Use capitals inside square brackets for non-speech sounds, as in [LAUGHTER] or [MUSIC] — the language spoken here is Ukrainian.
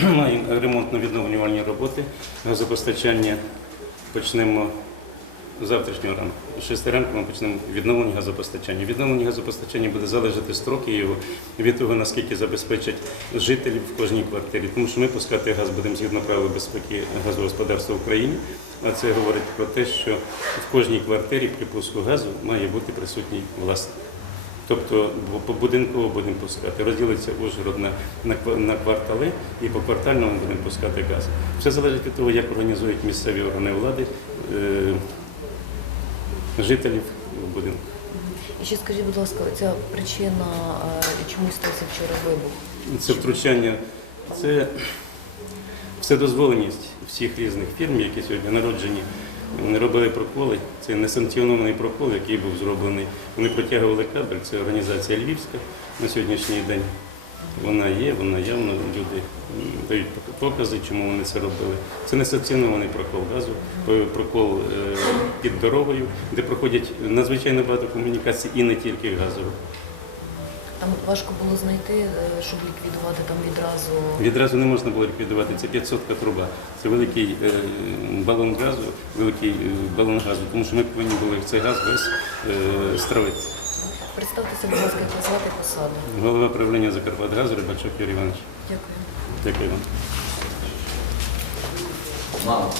[CLEARS THROAT] ремонтно-відновлювальні роботи газопостачання. Почнемо завтрашнього ранку. З 6 ранку ми почнемо відновлення газопостачання. Відновлення газопостачання буде залежати строки його від того, наскільки забезпечать жителів в кожній квартирі. Тому що ми пускати газ будемо згідно правил безпеки газогосподарства в Україні. А це говорить про те, що в кожній квартирі при пуску газу має бути присутній власник. Тобто бу- побудинково будемо пускати. Розділиться Ужгород на, на, на квартали і по квартальному будемо пускати газ. Все залежить від того, як організують місцеві органи влади е, жителів будинку. І ще скажіть, будь ласка, ця причина, е, чому стався вчора вибух? Це втручання, це вседозволеність всіх різних фірм, які сьогодні народжені, робили проколи. Це несанкціонований прокол, який був зроблений. Вони протягували кабель. Це організація Львівська на сьогоднішній день. Вона є, вона явно люди дають покази, чому вони це робили. Це несанкціонований прокол газу, е, прокол е, під дорогою, де проходять надзвичайно багато комунікацій і не тільки газових. Там важко було знайти, е, щоб ліквідувати там відразу. Відразу не можна було ліквідувати. Це 500 труба. Це великий е, балон газу, великий е, балон газу, тому що ми повинні були в цей газ весь стравити. Представтеся, будь ласка, як звати посаду. Голова правління Закарпатгазу Рибачок Юрій Іванович. Дякую. Дякую вам. Мама.